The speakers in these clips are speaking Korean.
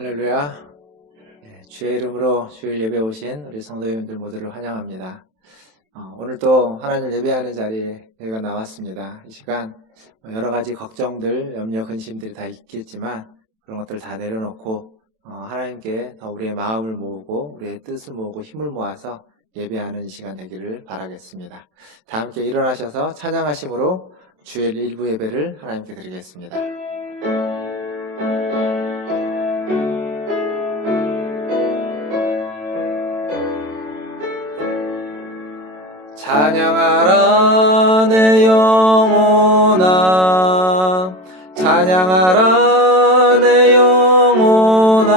할렐루야. 주의 이름으로 주일 예배 오신 우리 성도님들 모두를 환영합니다. 오늘도 하나님 예배하는 자리에 저희가 나왔습니다. 이 시간 여러 가지 걱정들, 염려, 근심들이 다 있겠지만 그런 것들을 다 내려놓고 하나님께 더 우리의 마음을 모으고 우리의 뜻을 모으고 힘을 모아서 예배하는 이 시간 되기를 바라겠습니다. 다 함께 일어나셔서 찬양하심으로 주일 일부 예배를 하나님께 드리겠습니다. 찬양하라 내 영혼아, 찬양하라 내 영혼아,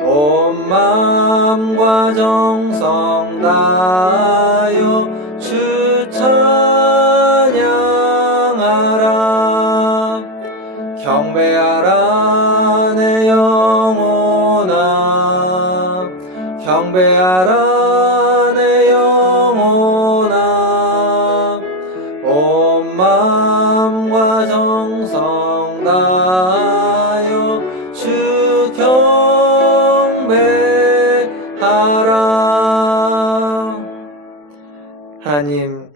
온 마음과 정성 다하여 주 찬양하라. 경배하라 내 영혼아, 경배하라 온 마음과 정성 다하여 주 경배하라. 하나님,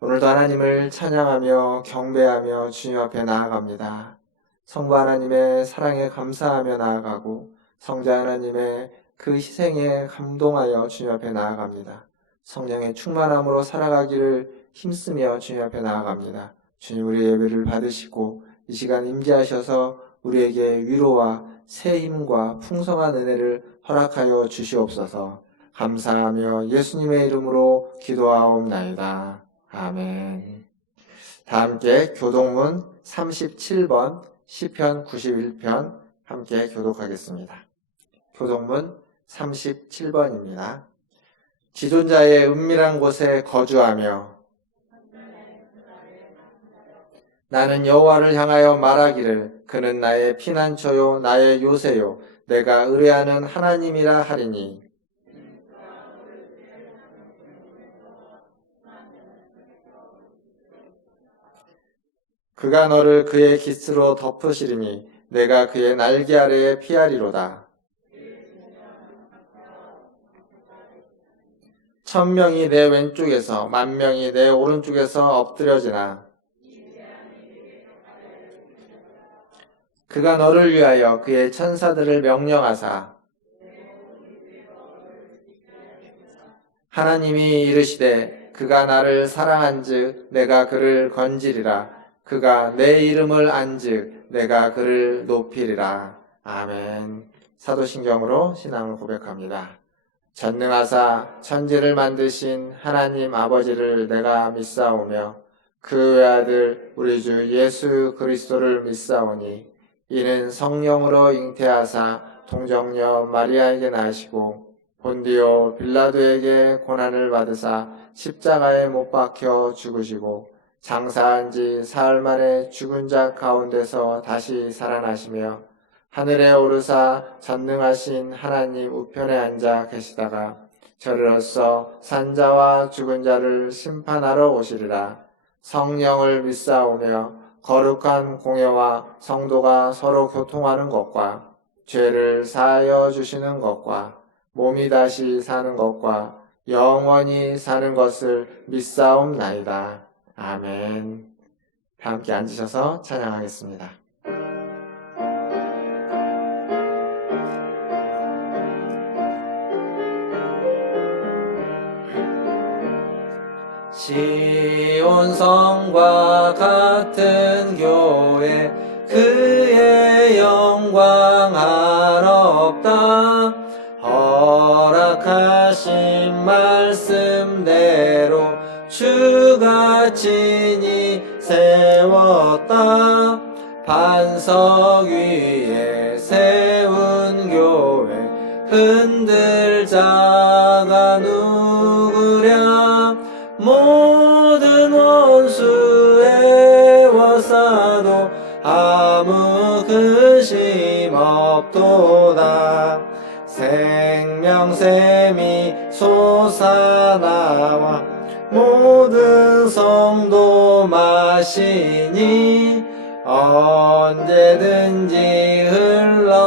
오늘도 하나님을 찬양하며 경배하며 주님 앞에 나아갑니다. 성부 하나님의 사랑에 감사하며 나아가고 성자 하나님의 그 희생에 감동하여 주님 앞에 나아갑니다. 성령의 충만함으로 살아가기를 힘쓰며 주님 앞에 나아갑니다. 주님, 우리 예배를 받으시고 이 시간 임재하셔서 우리에게 위로와 새 힘과 풍성한 은혜를 허락하여 주시옵소서. 감사하며 예수님의 이름으로 기도하옵나이다. 아멘. 다 함께 교독문 37번 시편 91편 함께 교독하겠습니다. 교독문 37번입니다. 지존자의 은밀한 곳에 거주하며 나는 여호와를 향하여 말하기를 그는 나의 피난처요 나의 요새요 내가 의뢰하는 하나님이라 하리니. 그가 너를 그의 깃으로 덮으시리니 내가 그의 날개 아래에 피하리로다. 1000명이 내 왼쪽에서 10,000명이 내 오른쪽에서 엎드려지나 그가 너를 위하여 그의 천사들을 명령하사 하나님이 이르시되 그가 나를 사랑한즉 내가 그를 건지리라. 그가 내 이름을 안즉 내가 그를 높이리라. 아멘. 사도신경으로 신앙을 고백합니다. 전능하사 천지를 만드신 하나님 아버지를 내가 믿사오며 그 외아들 우리 주 예수 그리스도를 믿사오니 이는 성령으로 잉태하사 동정녀 마리아에게 나시고 본디오 빌라도에게 고난을 받으사 십자가에 못 박혀 죽으시고 장사한 지 사흘 만에 죽은 자 가운데서 다시 살아나시며 하늘에 오르사 전능하신 하나님 우편에 앉아 계시다가 저리로서 산자와 죽은 자를 심판하러 오시리라. 성령을 믿사오며 거룩한 공예와 성도가 서로 교통하는 것과 죄를 사하여 주시는 것과 몸이 다시 사는 것과 영원히 사는 것을 믿사옵나이다. 아멘. 다 함께 앉으셔서 찬양하겠습니다. 시온성과 같은 교회 그의 영광 한없다. 허락하신 말씀대로 주가 친히 세웠다. 반석 위에 세운 교회 흔들 자가 누구랴. 모든 원수 애워싸도 아무 근심 없도다. 생명샘이 솟아나와 모든 성도 마시니 언제든지 흘러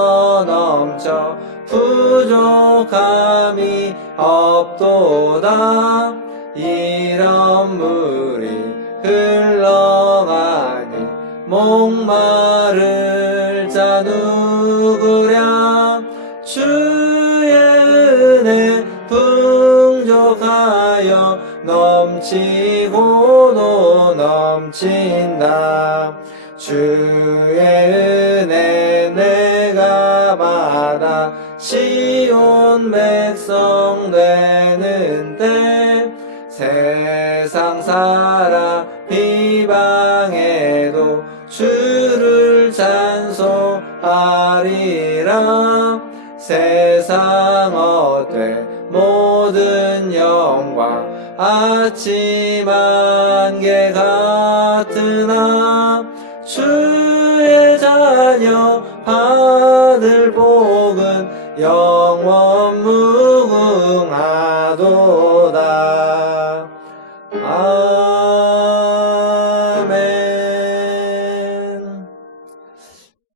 부족함이 없도다. 이런 물이 흘러가니 목마를 자 누구랴. 주의 은혜 풍족하여 넘치고도 넘친다. 주의 은혜 내가 받아 시온 백성 되는 때 세상 살아 비방해도 주를 찬송하리라. 세상 어때 모든 영광 아침 안개 같으나 주의 자녀 받을 복은 영원 무궁하도다. 아멘.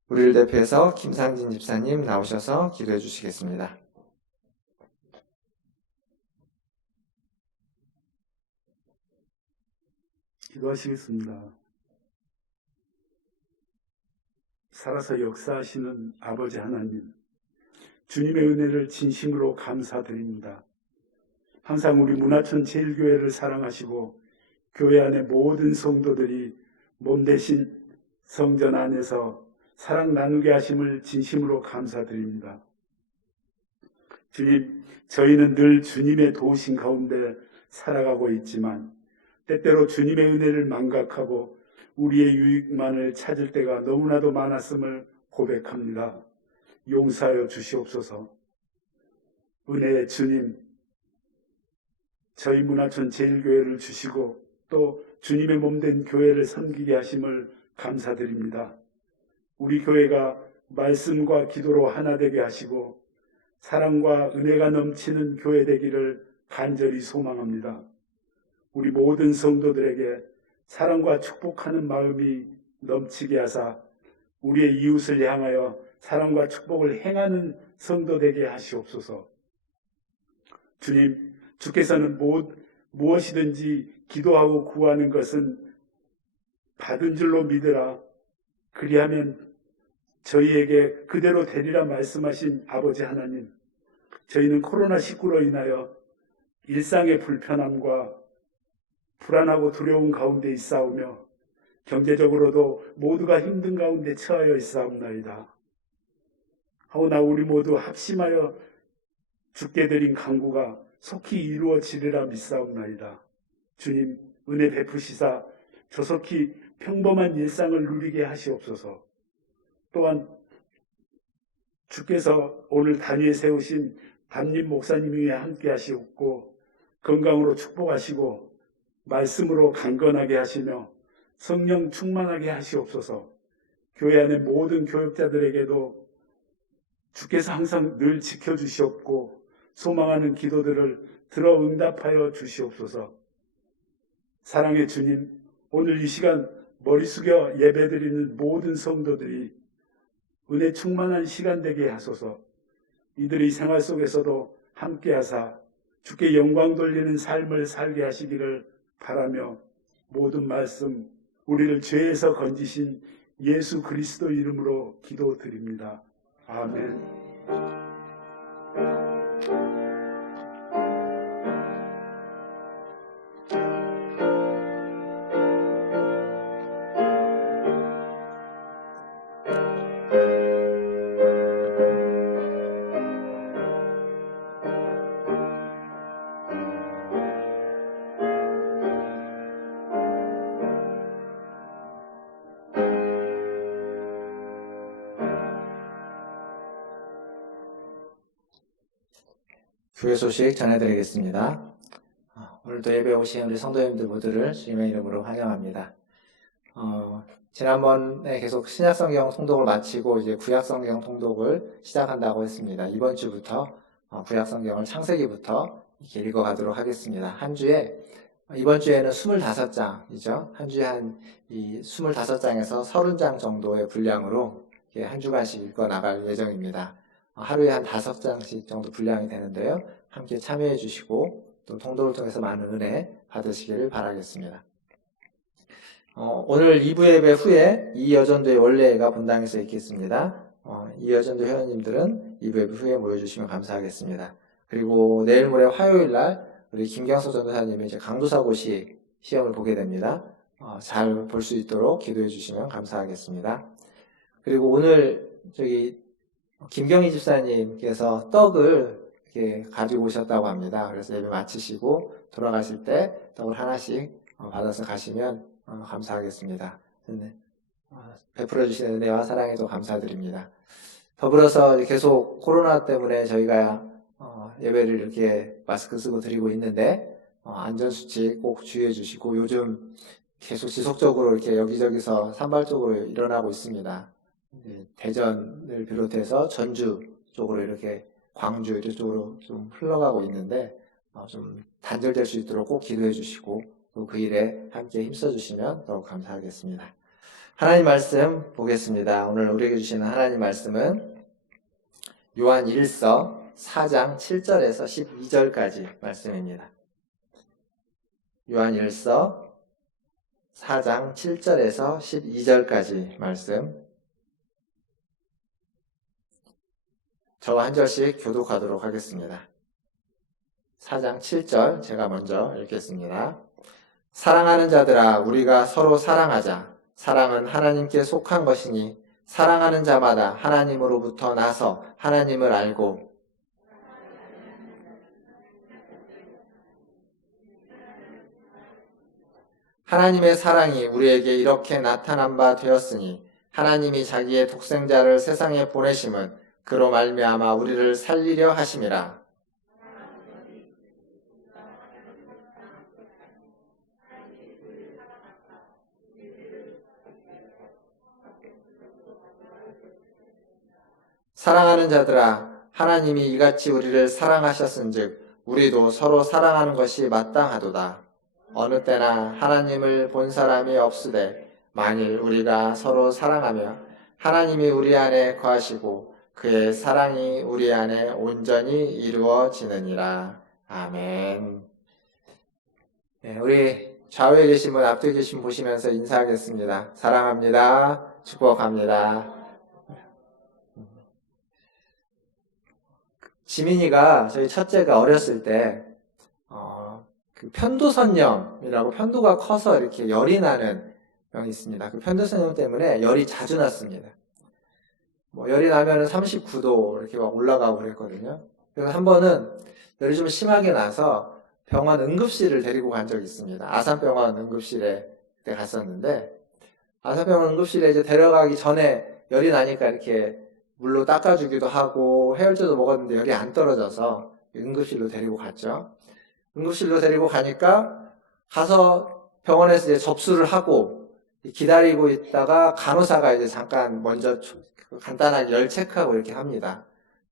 우리를 대표해서 김상진 집사님 나오셔서 기도해 주시겠습니다. 기도하시겠습니다. 살아서 역사하시는 아버지 하나님, 주님의 은혜를 진심으로 감사드립니다. 항상 우리 문화촌 제일교회를 사랑하시고 교회 안의 모든 성도들이 몸 대신 성전 안에서 사랑 나누게 하심을 진심으로 감사드립니다. 주님, 저희는 늘 주님의 도우심 가운데 살아가고 있지만 때때로 주님의 은혜를 망각하고 우리의 유익만을 찾을 때가 너무나도 많았음을 고백합니다. 용서하여 주시옵소서. 은혜의 주님, 저희 문화촌 제일교회를 주시고 또 주님의 몸된 교회를 섬기게 하심을 감사드립니다. 우리 교회가 말씀과 기도로 하나 되게 하시고 사랑과 은혜가 넘치는 교회 되기를 간절히 소망합니다. 우리 모든 성도들에게 사랑과 축복하는 마음이 넘치게 하사 우리의 이웃을 향하여 사랑과 축복을 행하는 성도 되게 하시옵소서. 주님, 주께서는 무엇이든지 기도하고 구하는 것은 받은 줄로 믿으라. 그리하면 저희에게 그대로 되리라 말씀하신 아버지 하나님, 저희는 코로나19로 인하여 일상의 불편함과 불안하고 두려운 가운데 있사오며 경제적으로도 모두가 힘든 가운데 처하여 있사옵나이다. 하오나 우리 모두 합심하여 주께 드린 간구가 속히 이루어지리라 믿사옵나이다. 주님, 은혜 베푸시사 조속히 평범한 일상을 누리게 하시옵소서. 또한 주께서 오늘 단위에 세우신 담임 목사님이 함께 하시옵고 건강으로 축복하시고 말씀으로 강건하게 하시며 성령 충만하게 하시옵소서. 교회 안의 모든 교역자들에게도 주께서 항상 늘 지켜주시옵고 소망하는 기도들을 들어 응답하여 주시옵소서. 사랑의 주님, 오늘 이 시간 머리 숙여 예배드리는 모든 성도들이 은혜 충만한 시간 되게 하소서. 이들이 생활 속에서도 함께 하사 주께 영광 돌리는 삶을 살게 하시기를 바라며 모든 말씀 우리를 죄에서 건지신 예수 그리스도 이름으로 기도드립니다. 아멘. 교회 소식 전해드리겠습니다. 오늘도 예배 오신 우리 성도님들 모두를 주님의 이름으로 환영합니다. 지난번에 계속 신약성경 통독을 마치고 이제 구약성경 통독을 시작한다고 했습니다. 이번 주부터 구약성경을 창세기부터 이렇게 읽어가도록 하겠습니다. 한 주에 이번 주에는 25장이죠. 한 주에 이 25장에서 30장 정도의 분량으로 한 주간씩 읽어 나갈 예정입니다. 하루에 한 5장씩 정도 분량이 되는데요. 함께 참여해 주시고 또 통독을 통해서 많은 은혜 받으시기를 바라겠습니다. 오늘 2부 예배 후에 이여전도의 원래가 본당에서 있겠습니다. 이여전도 회원님들은 2부 예배 후에 모여주시면 감사하겠습니다. 그리고 내일 모레 화요일 날 우리 김경수 전도사님이 이제 강도사고시 시험을 보게 됩니다. 잘 볼 수 있도록 기도해 주시면 감사하겠습니다. 그리고 오늘 김경희 집사님께서 떡을 이렇게 가지고 오셨다고 합니다. 그래서 예배 마치시고 돌아가실 때 떡을 하나씩 받아서 가시면 감사하겠습니다. 베풀어 주시는 은혜와 사랑에도 감사드립니다. 더불어서 계속 코로나 때문에 저희가 예배를 이렇게 마스크 쓰고 드리고 있는데 안전수칙 꼭 주의해 주시고 요즘 계속 지속적으로 이렇게 여기저기서 산발적으로 일어나고 있습니다. 대전을 비롯해서 전주 쪽으로 이렇게 광주 이쪽으로 좀 흘러가고 있는데 좀 단절될 수 있도록 꼭 기도해 주시고 또 그 일에 함께 힘써 주시면 더욱 감사하겠습니다. 하나님 말씀 보겠습니다. 오늘 우리에게 주시는 하나님 말씀은 요한 1서 4장 7절에서 12절까지 말씀입니다. 요한 1서 4장 7절에서 12절까지 말씀. 저와 한 절씩 교독하도록 하겠습니다. 4장 7절 제가 먼저 읽겠습니다. 사랑하는 자들아 우리가 서로 사랑하자. 사랑은 하나님께 속한 것이니 사랑하는 자마다 하나님으로부터 나서 하나님을 알고 하나님의 사랑이 우리에게 이렇게 나타난 바 되었으니 하나님이 자기의 독생자를 세상에 보내심은 그로 말미암아 우리를 살리려 하심이라. 사랑하는 자들아 하나님이 이같이 우리를 사랑하셨은즉 우리도 서로 사랑하는 것이 마땅하도다. 어느 때나 하나님을 본 사람이 없으되 만일 우리가 서로 사랑하며 하나님이 우리 안에 거하시고 그의 사랑이 우리 안에 온전히 이루어지느니라. 아멘. 네, 우리 좌우에 계신 분, 앞뒤에 계신 분 보시면서 인사하겠습니다. 사랑합니다. 축복합니다. 지민이가 저희 첫째가 어렸을 때 그 편도선염이라고 편도가 커서 이렇게 열이 나는 병이 있습니다. 그 편도선염 때문에 열이 자주 났습니다. 열이 나면은 39도 이렇게 막 올라가고 그랬거든요. 그래서 한 번은 열이 좀 심하게 나서 병원 응급실을 데리고 간 적이 있습니다. 아산병원 응급실에 그때 갔었는데 아산병원 응급실에 이제 데려가기 전에 열이 나니까 이렇게 물로 닦아주기도 하고 해열제도 먹었는데 열이 안 떨어져서 응급실로 데리고 갔죠. 응급실로 데리고 가니까 가서 병원에서 이제 접수를 하고 기다리고 있다가 간호사가 이제 잠깐 먼저 간단하게 열 체크하고 이렇게 합니다.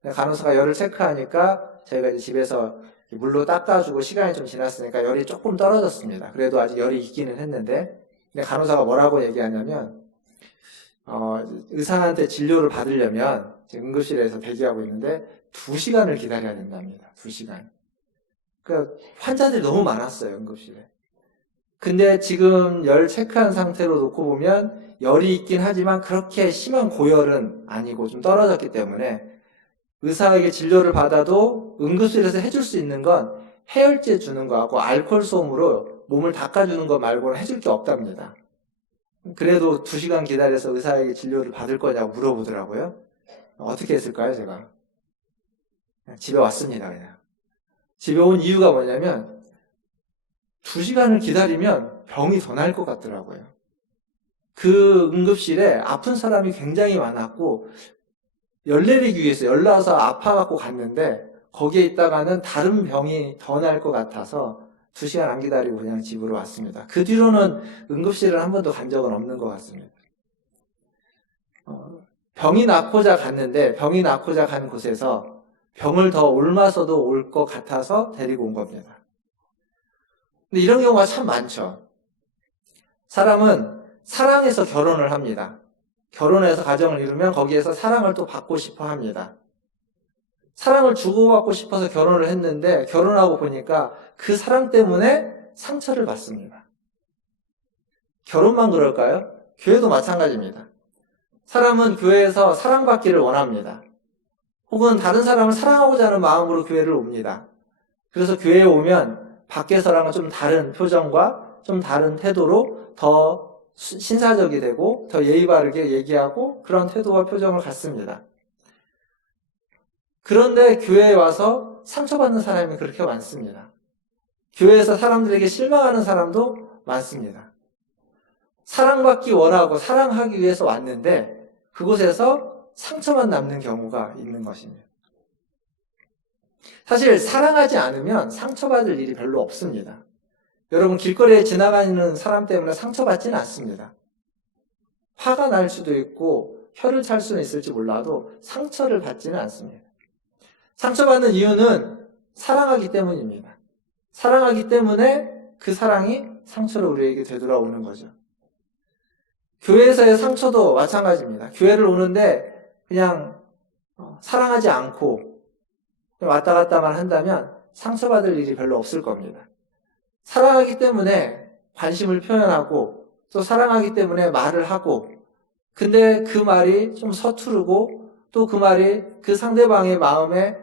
간호사가 열을 체크하니까 저희가 이제 집에서 물로 닦아주고 시간이 좀 지났으니까 열이 조금 떨어졌습니다. 그래도 아직 열이 있기는 했는데 근데 간호사가 뭐라고 얘기하냐면 의사한테 진료를 받으려면 지금 응급실에서 대기하고 있는데 2시간을 기다려야 된답니다. 2시간. 그러니까 환자들이 너무 많았어요, 응급실에. 근데 지금 열 체크한 상태로 놓고 보면 열이 있긴 하지만 그렇게 심한 고열은 아니고 좀 떨어졌기 때문에 의사에게 진료를 받아도 응급실에서 해줄 수 있는 건 해열제 주는 거하고 알코올 솜으로 몸을 닦아주는 거 말고는 해줄 게 없답니다. 그래도 2시간 기다려서 의사에게 진료를 받을 거냐고 물어보더라고요. 어떻게 했을까요, 제가? 그냥 집에 왔습니다, 그냥. 집에 온 이유가 뭐냐면 2시간을 기다리면 병이 더 나을 것 같더라고요. 그 응급실에 아픈 사람이 굉장히 많았고 열 내리기 위해서 열 나서 아파갖고 갔는데 거기에 있다가는 다른 병이 더 나을 것 같아서 2시간 안 기다리고 그냥 집으로 왔습니다. 그 뒤로는 응급실을 한 번도 간 적은 없는 것 같습니다. 병이 낫고자 갔는데 병이 낫고자 간 곳에서 병을 더 옮아서도 올 것 같아서 데리고 온 겁니다. 근데 이런 경우가 참 많죠. 사람은 사랑해서 결혼을 합니다. 결혼해서 가정을 이루면 거기에서 사랑을 또 받고 싶어 합니다. 사랑을 주고받고 싶어서 결혼을 했는데 결혼하고 보니까 그 사랑 때문에 상처를 받습니다. 결혼만 그럴까요? 교회도 마찬가지입니다. 사람은 교회에서 사랑받기를 원합니다. 혹은 다른 사람을 사랑하고자 하는 마음으로 교회를 옵니다. 그래서 교회에 오면 밖에서랑은 좀 다른 표정과 좀 다른 태도로 더 신사적이 되고 더 예의 바르게 얘기하고 그런 태도와 표정을 갖습니다. 그런데 교회에 와서 상처받는 사람이 그렇게 많습니다. 교회에서 사람들에게 실망하는 사람도 많습니다. 사랑받기 원하고 사랑하기 위해서 왔는데 그곳에서 상처만 남는 경우가 있는 것입니다. 사실 사랑하지 않으면 상처받을 일이 별로 없습니다. 여러분 길거리에 지나가는 사람 때문에 상처받지는 않습니다. 화가 날 수도 있고 혀를 찰 수는 있을지 몰라도 상처를 받지는 않습니다. 상처받는 이유는 사랑하기 때문입니다. 사랑하기 때문에 그 사랑이 상처로 우리에게 되돌아오는 거죠. 교회에서의 상처도 마찬가지입니다. 교회를 오는데 그냥 사랑하지 않고 왔다 갔다만 한다면 상처받을 일이 별로 없을 겁니다. 사랑하기 때문에 관심을 표현하고 또 사랑하기 때문에 말을 하고 근데 그 말이 좀 서투르고 또 그 말이 그 상대방의 마음에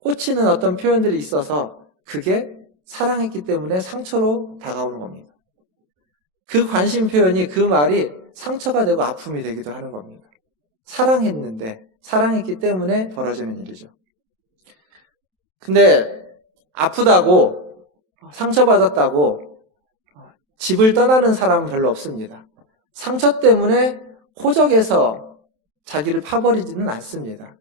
꽂히는 어떤 표현들이 있어서 그게 사랑했기 때문에 상처로 다가오는 겁니다. 그 관심 표현이 그 말이 상처가 되고 아픔이 되기도 하는 겁니다. 사랑했는데 사랑했기 때문에 벌어지는 일이죠. 근데 아프다고 상처받았다고 집을 떠나는 사람은 별로 없습니다. 상처 때문에 호적에서 자기를 파버리지는 않습니다.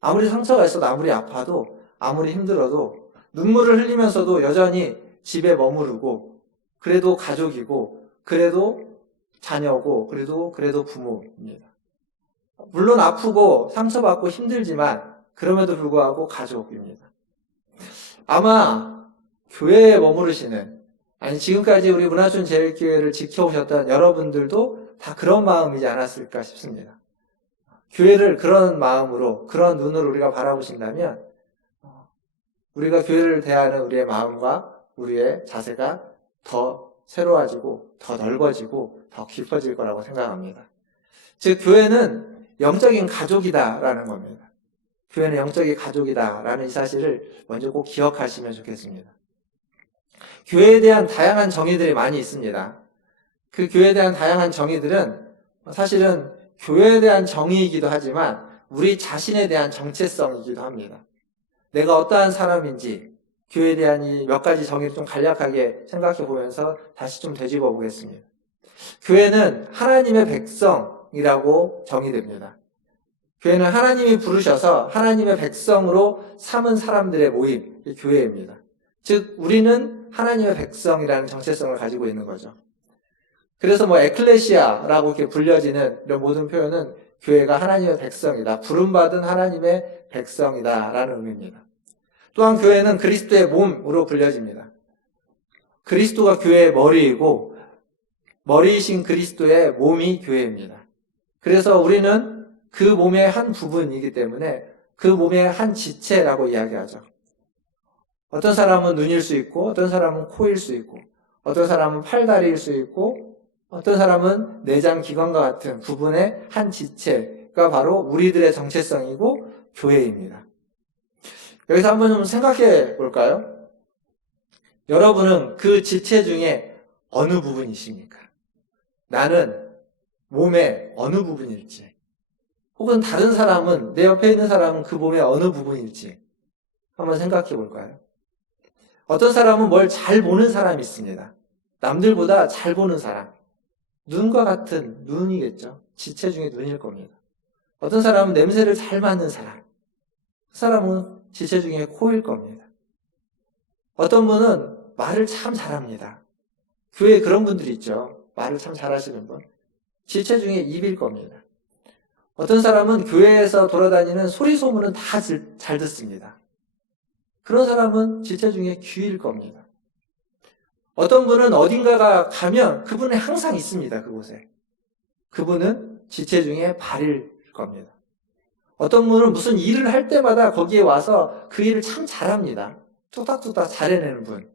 아무리 상처가 있어도 아무리 아파도 아무리 힘들어도 눈물을 흘리면서도 여전히 집에 머무르고 그래도 가족이고 그래도 자녀고 그래도 부모입니다. 물론 아프고 상처받고 힘들지만 그럼에도 불구하고 가족입니다. 아마 교회에 머무르시는 아니 지금까지 우리 문화촌 제일교회를 지켜오셨던 여러분들도 다 그런 마음이지 않았을까 싶습니다. 교회를 그런 마음으로 그런 눈으로 우리가 바라보신다면 우리가 교회를 대하는 우리의 마음과 우리의 자세가 더 새로워지고 더 넓어지고 더 깊어질 거라고 생각합니다. 즉 교회는 영적인 가족이다라는 겁니다. 교회는 영적인 가족이다라는 이 사실을 먼저 꼭 기억하시면 좋겠습니다. 교회에 대한 다양한 정의들이 많이 있습니다. 그 교회에 대한 다양한 정의들은 사실은 교회에 대한 정의이기도 하지만 우리 자신에 대한 정체성이기도 합니다. 내가 어떠한 사람인지 교회에 대한 이 몇 가지 정의를 좀 간략하게 생각해 보면서 다시 좀 되짚어 보겠습니다. 교회는 하나님의 백성이라고 정의됩니다. 교회는 하나님이 부르셔서 하나님의 백성으로 삼은 사람들의 모임, 교회입니다. 즉 우리는 하나님의 백성이라는 정체성을 가지고 있는 거죠. 그래서 에클레시아라고 이렇게 불려지는 이런 모든 표현은 교회가 하나님의 백성이다, 부름받은 하나님의 백성이다라는 의미입니다. 또한 교회는 그리스도의 몸으로 불려집니다. 그리스도가 교회의 머리이고 머리이신 그리스도의 몸이 교회입니다. 그래서 우리는 그 몸의 한 부분이기 때문에 그 몸의 한 지체라고 이야기하죠. 어떤 사람은 눈일 수 있고 어떤 사람은 코일 수 있고 어떤 사람은 팔다리일 수 있고 어떤 사람은 내장 기관과 같은 부분의 한 지체가 바로 우리들의 정체성이고 교회입니다. 여기서 한번 좀 생각해 볼까요? 여러분은 그 지체 중에 어느 부분이십니까? 나는 몸의 어느 부분일지, 혹은 다른 사람은, 내 옆에 있는 사람은 그 몸의 어느 부분일지 한번 생각해 볼까요? 어떤 사람은 뭘 잘 보는 사람이 있습니다. 남들보다 잘 보는 사람. 눈과 같은 눈이겠죠. 지체 중에 눈일 겁니다. 어떤 사람은 냄새를 잘 맡는 사람. 그 사람은 지체 중에 코일 겁니다. 어떤 분은 말을 참 잘합니다. 교회에 그런 분들이 있죠. 말을 참 잘하시는 분. 지체 중에 입일 겁니다. 어떤 사람은 교회에서 돌아다니는 소리 소문은 다 잘 듣습니다. 그런 사람은 지체 중에 귀일 겁니다. 어떤 분은 어딘가가 가면 그분은 항상 있습니다. 그곳에. 그분은 지체 중에 발일 겁니다. 어떤 분은 무슨 일을 할 때마다 거기에 와서 그 일을 참 잘합니다. 뚝딱뚝딱 잘해내는 분.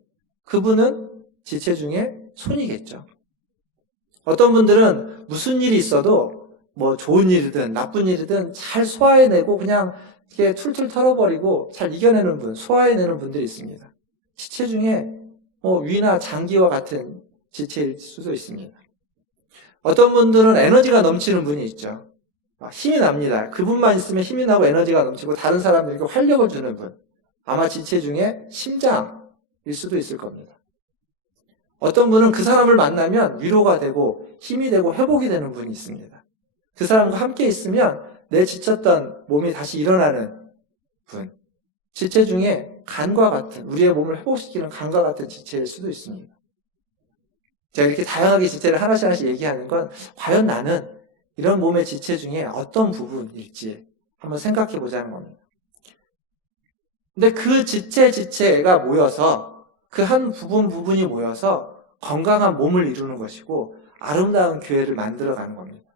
그분은 지체 중에 손이겠죠. 어떤 분들은 무슨 일이 있어도 뭐 좋은 일이든 나쁜 일이든 잘 소화해내고 그냥 이렇게 툴툴 털어버리고 잘 이겨내는 분, 소화해내는 분들이 있습니다. 지체 중에 뭐 위나 장기와 같은 지체일 수도 있습니다. 어떤 분들은 에너지가 넘치는 분이 있죠. 힘이 납니다. 그분만 있으면 힘이 나고 에너지가 넘치고 다른 사람들에게 활력을 주는 분. 아마 지체 중에 심장일 수도 있을 겁니다. 어떤 분은 그 사람을 만나면 위로가 되고 힘이 되고 회복이 되는 분이 있습니다. 그 사람과 함께 있으면 내 지쳤던 몸이 다시 일어나는 분. 지체 중에 간과 같은, 우리의 몸을 회복시키는 간과 같은 지체일 수도 있습니다. 제가 이렇게 다양하게 지체를 하나씩 얘기하는 건 과연 나는 이런 몸의 지체 중에 어떤 부분일지 한번 생각해 보자는 겁니다. 근데 그 지체가 모여서 그 한 부분이 모여서 건강한 몸을 이루는 것이고 아름다운 교회를 만들어가는 겁니다.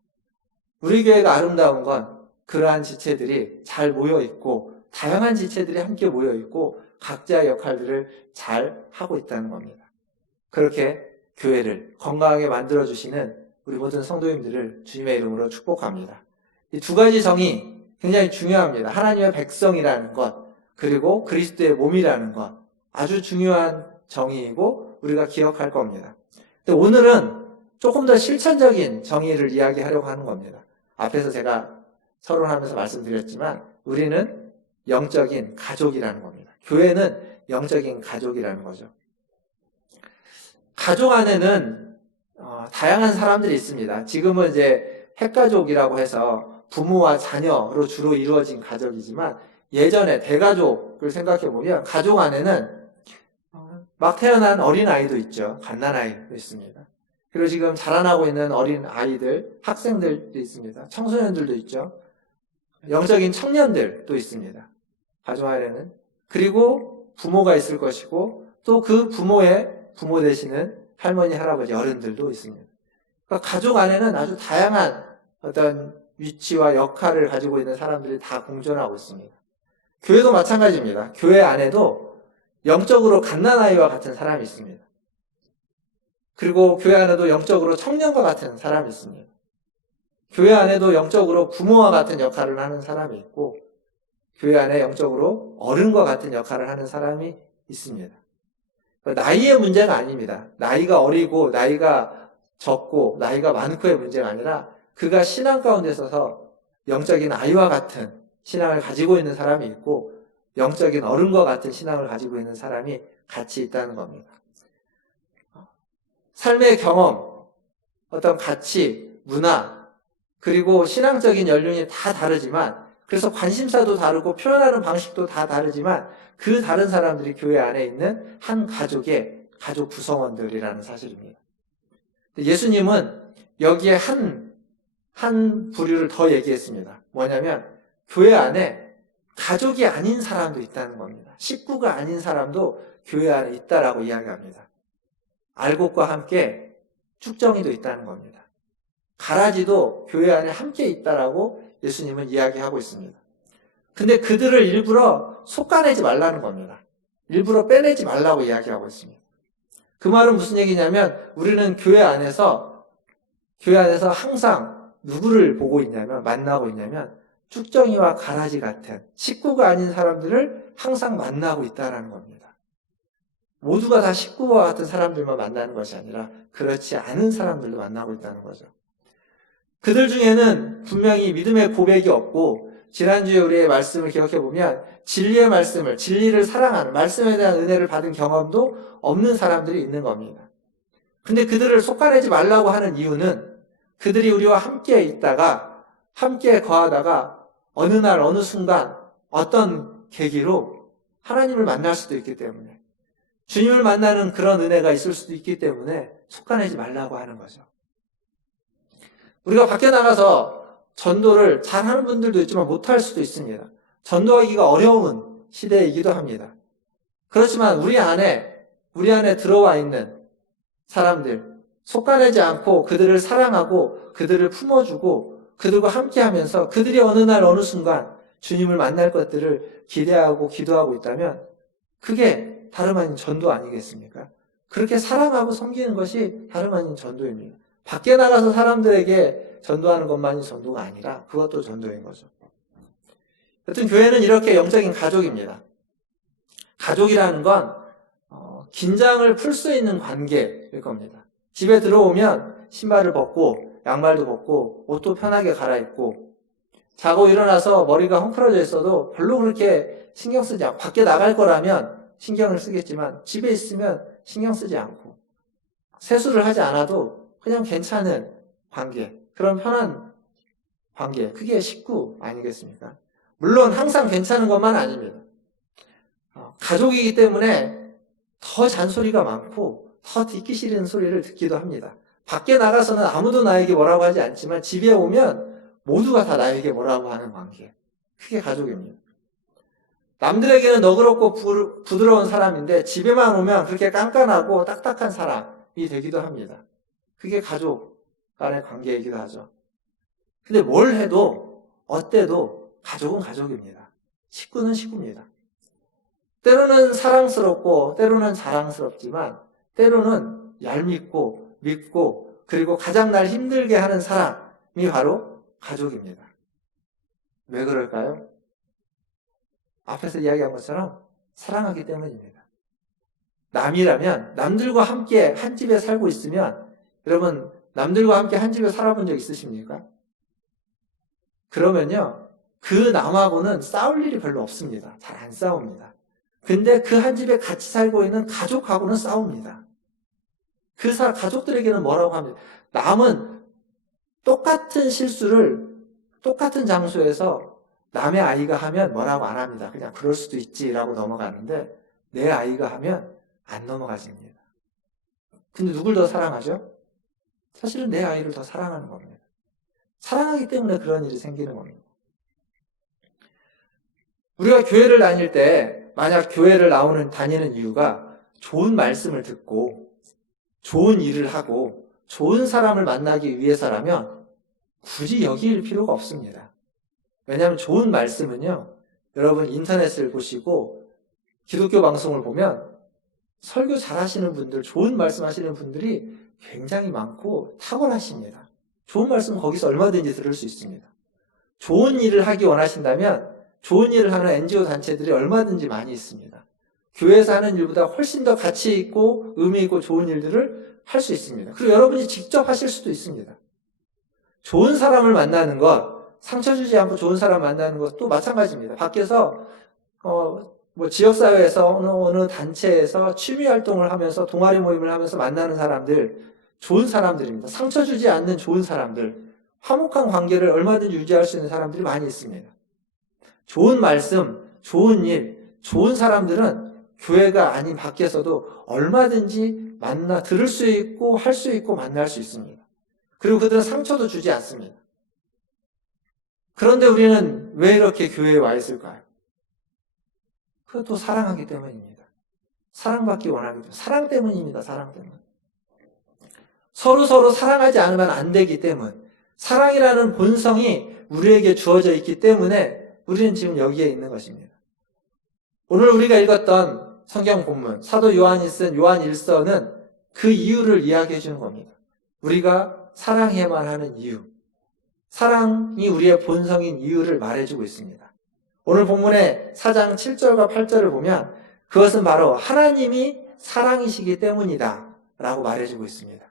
우리 교회가 아름다운 건 그러한 지체들이 잘 모여있고 다양한 지체들이 함께 모여있고 각자의 역할들을 잘 하고 있다는 겁니다. 그렇게 교회를 건강하게 만들어주시는 우리 모든 성도님들을 주님의 이름으로 축복합니다. 이 두 가지 정의 굉장히 중요합니다. 하나님의 백성이라는 것, 그리고 그리스도의 몸이라는 것. 아주 중요한 정의이고 우리가 기억할 겁니다. 근데 오늘은 조금 더 실천적인 정의를 이야기하려고 하는 겁니다. 앞에서 제가 서론하면서 말씀드렸지만 우리는 영적인 가족이라는 겁니다. 교회는 영적인 가족이라는 거죠. 가족 안에는 다양한 사람들이 있습니다. 지금은 이제 핵가족이라고 해서 부모와 자녀로 주로 이루어진 가족이지만 예전에 대가족을 생각해보면 가족 안에는 막 태어난 어린아이도 있죠. 갓난아이도 있습니다. 그리고 지금 자라나고 있는 어린아이들, 학생들도 있습니다. 청소년들도 있죠. 영적인 청년들도 있습니다. 가족 안에는. 그리고 부모가 있을 것이고 또 그 부모의 부모 되시는 할머니, 할아버지, 어른들도 있습니다. 그러니까 가족 안에는 아주 다양한 어떤 위치와 역할을 가지고 있는 사람들이 다 공존하고 있습니다. 교회도 마찬가지입니다. 교회 안에도 영적으로 갓난아이와 같은 사람이 있습니다. 그리고 교회 안에도 영적으로 청년과 같은 사람이 있습니다. 교회 안에도 영적으로 부모와 같은 역할을 하는 사람이 있고 교회 안에 영적으로 어른과 같은 역할을 하는 사람이 있습니다. 나이의 문제가 아닙니다. 나이가 어리고 나이가 적고 나이가 많고의 문제가 아니라 그가 신앙 가운데 있어서 영적인 아이와 같은 신앙을 가지고 있는 사람이 있고 영적인 어른과 같은 신앙을 가지고 있는 사람이 같이 있다는 겁니다. 삶의 경험, 어떤 가치, 문화, 그리고 신앙적인 연륜이 다 다르지만 그래서 관심사도 다르고 표현하는 방식도 다 다르지만 그 다른 사람들이 교회 안에 있는 한 가족의 가족 구성원들이라는 사실입니다. 예수님은 여기에 한 부류를 더 얘기했습니다. 뭐냐면 교회 안에 가족이 아닌 사람도 있다는 겁니다. 식구가 아닌 사람도 교회 안에 있다라고 이야기합니다. 알곡과 함께 쭉정이도 있다는 겁니다. 가라지도 교회 안에 함께 있다라고 예수님은 이야기하고 있습니다. 근데 그들을 일부러 솎아내지 말라는 겁니다. 일부러 빼내지 말라고 이야기하고 있습니다. 그 말은 무슨 얘기냐면 우리는 교회 안에서 항상 누구를 보고 있냐면 만나고 있냐면 쭉정이와 가라지 같은 식구가 아닌 사람들을 항상 만나고 있다는 겁니다. 모두가 다 식구와 같은 사람들만 만나는 것이 아니라 그렇지 않은 사람들도 만나고 있다는 거죠. 그들 중에는 분명히 믿음의 고백이 없고 지난주에 우리의 말씀을 기억해보면 진리의 말씀을, 진리를 사랑하는 말씀에 대한 은혜를 받은 경험도 없는 사람들이 있는 겁니다. 근데 그들을 솎아내지 말라고 하는 이유는 그들이 우리와 함께 있다가 함께 거하다가 어느 날 어느 순간 어떤 계기로 하나님을 만날 수도 있기 때문에 주님을 만나는 그런 은혜가 있을 수도 있기 때문에 솎아내지 말라고 하는 거죠. 우리가 밖에 나가서 전도를 잘하는 분들도 있지만 못할 수도 있습니다. 전도하기가 어려운 시대이기도 합니다. 그렇지만 우리 안에 들어와 있는 사람들, 솎아내지 않고 그들을 사랑하고 그들을 품어주고 그들과 함께 하면서 그들이 어느 날 어느 순간 주님을 만날 것들을 기대하고 기도하고 있다면 그게 다름 아닌 전도 아니겠습니까? 그렇게 사랑하고 섬기는 것이 다름 아닌 전도입니다. 밖에 나가서 사람들에게 전도하는 것만이 전도가 아니라 그것도 전도인 거죠. 여튼 교회는 이렇게 영적인 가족입니다. 가족이라는 건 긴장을 풀 수 있는 관계일 겁니다. 집에 들어오면 신발을 벗고 양말도 벗고 옷도 편하게 갈아입고 자고 일어나서 머리가 헝클어져 있어도 별로 그렇게 신경 쓰지 않고 밖에 나갈 거라면 신경을 쓰겠지만 집에 있으면 신경 쓰지 않고 세수를 하지 않아도 그냥 괜찮은 관계, 그런 편한 관계, 그게 식구 아니겠습니까? 물론 항상 괜찮은 것만 아닙니다. 가족이기 때문에 더 잔소리가 많고 더 듣기 싫은 소리를 듣기도 합니다. 밖에 나가서는 아무도 나에게 뭐라고 하지 않지만 집에 오면 모두가 다 나에게 뭐라고 하는 관계, 그게 가족입니다. 남들에게는 너그럽고 부드러운 사람인데 집에만 오면 그렇게 깐깐하고 딱딱한 사람이 되기도 합니다. 그게 가족 간의 관계이기도 하죠. 근데 뭘 해도 어때도 가족은 가족입니다. 식구는 식구입니다. 때로는 사랑스럽고 때로는 자랑스럽지만 때로는 얄밉고 밉고 그리고 가장 날 힘들게 하는 사람이 바로 가족입니다. 왜 그럴까요? 앞에서 이야기한 것처럼 사랑하기 때문입니다. 남이라면 남들과 함께 한 집에 살고 있으면 여러분 남들과 함께 한 집에 살아본 적 있으십니까? 그러면요 그 남하고는 싸울 일이 별로 없습니다. 잘 안 싸웁니다. 근데 그 한 집에 같이 살고 있는 가족하고는 싸웁니다. 그 가족들에게는 뭐라고 합니다. 남은 똑같은 실수를 똑같은 장소에서 남의 아이가 하면 뭐라고 안 합니다. 그냥 그럴 수도 있지라고 넘어가는데 내 아이가 하면 안 넘어가집니다. 근데 누굴 더 사랑하죠? 사실은 내 아이를 더 사랑하는 겁니다. 사랑하기 때문에 그런 일이 생기는 겁니다. 우리가 교회를 다닐 때 만약 교회를 다니는 이유가 좋은 말씀을 듣고 좋은 일을 하고 좋은 사람을 만나기 위해서라면 굳이 여기일 필요가 없습니다. 왜냐하면 좋은 말씀은요, 여러분 인터넷을 보시고 기독교 방송을 보면 설교 잘하시는 분들, 좋은 말씀 하시는 분들이 굉장히 많고 탁월하십니다. 좋은 말씀은 거기서 얼마든지 들을 수 있습니다. 좋은 일을 하기 원하신다면 좋은 일을 하는 NGO 단체들이 얼마든지 많이 있습니다. 교회에서 하는 일보다 훨씬 더 가치 있고 의미 있고 좋은 일들을 할 수 있습니다. 그리고 여러분이 직접 하실 수도 있습니다. 좋은 사람을 만나는 것, 상처 주지 않고 좋은 사람 만나는 것도 마찬가지입니다. 밖에서 지역사회에서 어느 단체에서 취미활동을 하면서 동아리 모임을 하면서 만나는 사람들, 좋은 사람들입니다. 상처 주지 않는 좋은 사람들, 화목한 관계를 얼마든지 유지할 수 있는 사람들이 많이 있습니다. 좋은 말씀, 좋은 일, 좋은 사람들은 교회가 아닌 밖에서도 얼마든지 들을 수 있고 할 수 있고 만날 수 있습니다. 그리고 그들은 상처도 주지 않습니다. 그런데 우리는 왜 이렇게 교회에 와 있을까요? 그것도 사랑하기 때문입니다. 사랑받기 원하기 때문에. 사랑 때문입니다. 사랑 때문. 서로 사랑하지 않으면 안 되기 때문. 사랑이라는 본성이 우리에게 주어져 있기 때문에 우리는 지금 여기에 있는 것입니다. 오늘 우리가 읽었던 성경 본문, 사도 요한이 쓴 요한 1서는 그 이유를 이야기해 주는 겁니다. 우리가 사랑해야만 하는 이유, 사랑이 우리의 본성인 이유를 말해주고 있습니다. 오늘 본문의 4장 7절과 8절을 보면 그것은 바로 하나님이 사랑이시기 때문이다 라고 말해주고 있습니다.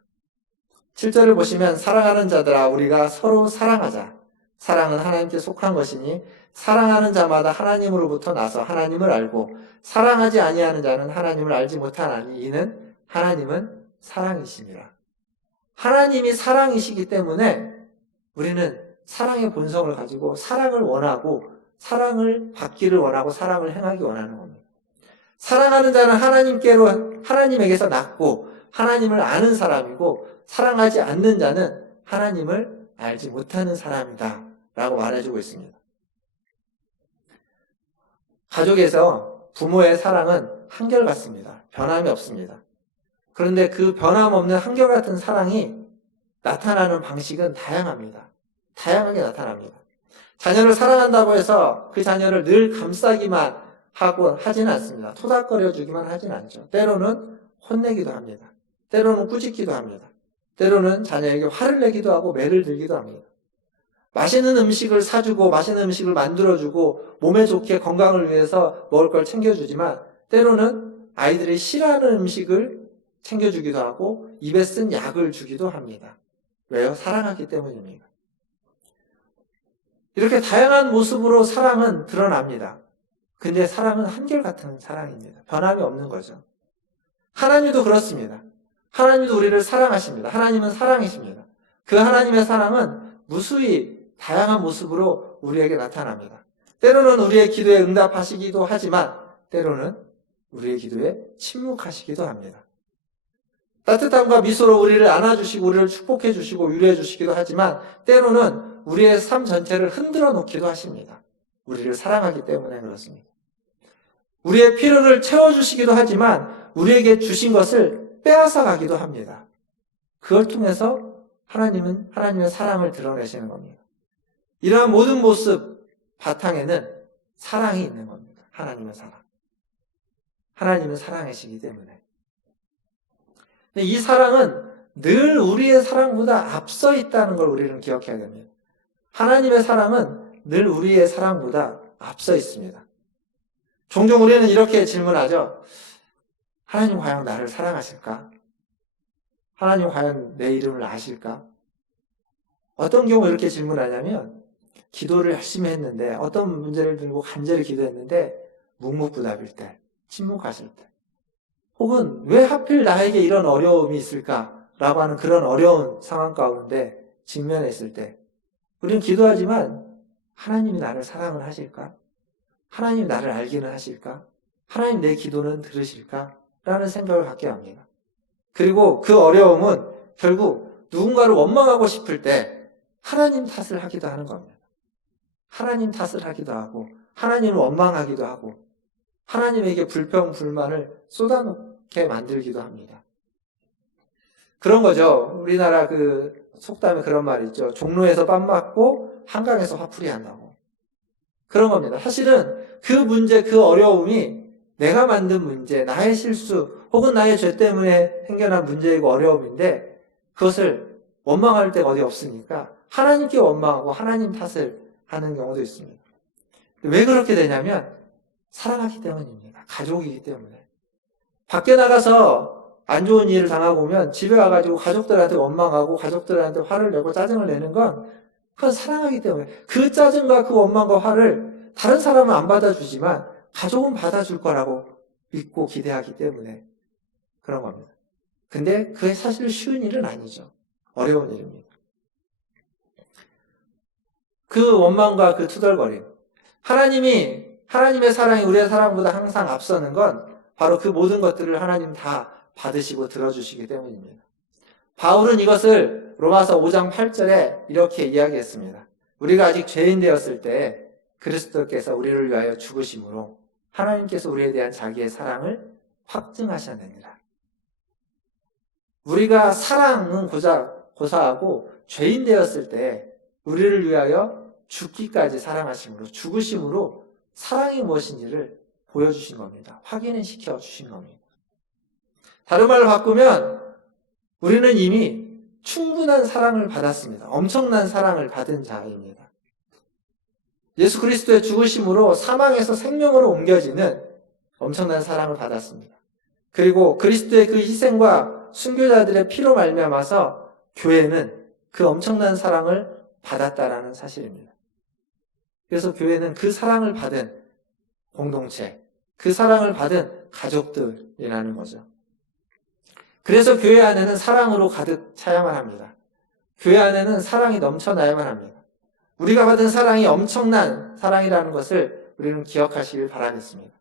7절을 보시면 사랑하는 자들아 우리가 서로 사랑하자. 사랑은 하나님께 속한 것이니 사랑하는 자마다 하나님으로부터 나서 하나님을 알고 사랑하지 아니하는 자는 하나님을 알지 못하나니 이는 하나님은 사랑이시니라. 하나님이 사랑이시기 때문에 우리는 사랑의 본성을 가지고 사랑을 원하고 사랑을 받기를 원하고 사랑을 행하기 원하는 겁니다. 사랑하는 자는 하나님에게서 낳고 하나님을 아는 사람이고 사랑하지 않는 자는 하나님을 알지 못하는 사람이다 라고 말해주고 있습니다. 가족에서 부모의 사랑은 한결같습니다. 변함이 없습니다. 그런데 그 변함없는 한결같은 사랑이 나타나는 방식은 다양합니다. 다양하게 나타납니다. 자녀를 사랑한다고 해서 그 자녀를 늘 감싸기만 하고 하지는 않습니다. 토닥거려 주기만 하진 않죠. 때로는 혼내기도 합니다. 때로는 꾸짖기도 합니다. 때로는 자녀에게 화를 내기도 하고 매를 들기도 합니다. 맛있는 음식을 사주고 맛있는 음식을 만들어주고 몸에 좋게 건강을 위해서 먹을 걸 챙겨주지만 때로는 아이들이 싫어하는 음식을 챙겨주기도 하고 입에 쓴 약을 주기도 합니다. 왜요? 사랑하기 때문입니다. 이렇게 다양한 모습으로 사랑은 드러납니다. 근데 사랑은 한결같은 사랑입니다. 변함이 없는 거죠. 하나님도 그렇습니다. 하나님도 우리를 사랑하십니다. 하나님은 사랑이십니다. 그 하나님의 사랑은 무수히 다양한 모습으로 우리에게 나타납니다. 때로는 우리의 기도에 응답하시기도 하지만 때로는 우리의 기도에 침묵하시기도 합니다. 따뜻함과 미소로 우리를 안아주시고 우리를 축복해 주시고 위로해 주시기도 하지만 때로는 우리의 삶 전체를 흔들어 놓기도 하십니다. 우리를 사랑하기 때문에 그렇습니다. 우리의 필요를 채워주시기도 하지만 우리에게 주신 것을 빼앗아 가기도 합니다. 그걸 통해서 하나님은 하나님의 사랑을 드러내시는 겁니다. 이러한 모든 모습 바탕에는 사랑이 있는 겁니다. 하나님의 사랑. 하나님은 사랑이시기 때문에. 근데 이 사랑은 늘 우리의 사랑보다 앞서 있다는 걸 우리는 기억해야 됩니다. 하나님의 사랑은 늘 우리의 사랑보다 앞서 있습니다. 종종 우리는 이렇게 질문하죠. 하나님 과연 나를 사랑하실까? 하나님 과연 내 이름을 아실까? 어떤 경우 이렇게 질문하냐면 기도를 열심히 했는데 어떤 문제를 들고 간절히 기도했는데 묵묵부답일 때, 침묵하실 때 혹은 왜 하필 나에게 이런 어려움이 있을까라고 하는 그런 어려운 상황 가운데 직면해 있을 때 우리는 기도하지만 하나님이 나를 사랑을 하실까? 하나님이 나를 알기는 하실까? 하나님 내 기도는 들으실까? 라는 생각을 갖게 합니다. 그리고 그 어려움은 결국 누군가를 원망하고 싶을 때 하나님 탓을 하기도 하는 겁니다. 하나님 탓을 하기도 하고 하나님을 원망하기도 하고 하나님에게 불평, 불만을 쏟아놓게 만들기도 합니다. 그런 거죠. 우리나라 그 속담에 그런 말이 있죠. 종로에서 밥 맞고 한강에서 화풀이 한다고. 그런 겁니다. 사실은 그 문제, 그 어려움이 내가 만든 문제, 나의 실수 혹은 나의 죄 때문에 생겨난 문제이고 어려움인데 그것을 원망할 데가 어디 없으니까 하나님께 원망하고 하나님 탓을 하는 경우도 있습니다. 왜 그렇게 되냐면 사랑하기 때문입니다. 가족이기 때문에. 밖에 나가서 안 좋은 일을 당하고 오면 집에 와가지고 가족들한테 원망하고 가족들한테 화를 내고 짜증을 내는 건 그건 사랑하기 때문에 그 짜증과 그 원망과 화를 다른 사람은 안 받아주지만 가족은 받아줄 거라고 믿고 기대하기 때문에 그런 겁니다. 근데 그게 사실 쉬운 일은 아니죠. 어려운 일입니다. 그 원망과 그 투덜거림. 하나님의 사랑이 우리의 사랑보다 항상 앞서는 건 바로 그 모든 것들을 하나님 다 받으시고 들어주시기 때문입니다. 바울은 이것을 로마서 5장 8절에 이렇게 이야기했습니다. 우리가 아직 죄인 되었을 때 그리스도께서 우리를 위하여 죽으심으로 하나님께서 우리에 대한 자기의 사랑을 확증하셨느니라. 우리가 사랑은 고사하고 죄인 되었을 때 우리를 위하여 죽기까지 사랑하심으로 죽으심으로 사랑이 무엇인지를 보여주신 겁니다. 확인을 시켜주신 겁니다. 다른 말로 바꾸면 우리는 이미 충분한 사랑을 받았습니다. 엄청난 사랑을 받은 자입니다. 예수 그리스도의 죽으심으로 사망에서 생명으로 옮겨지는 엄청난 사랑을 받았습니다. 그리고 그리스도의 그 희생과 순교자들의 피로 말미암아서 교회는 그 엄청난 사랑을 받았다라는 사실입니다. 그래서 교회는 그 사랑을 받은 공동체, 그 사랑을 받은 가족들이라는 거죠. 그래서 교회 안에는 사랑으로 가득 차야만 합니다. 교회 안에는 사랑이 넘쳐나야만 합니다. 우리가 받은 사랑이 엄청난 사랑이라는 것을 우리는 기억하시길 바라겠습니다.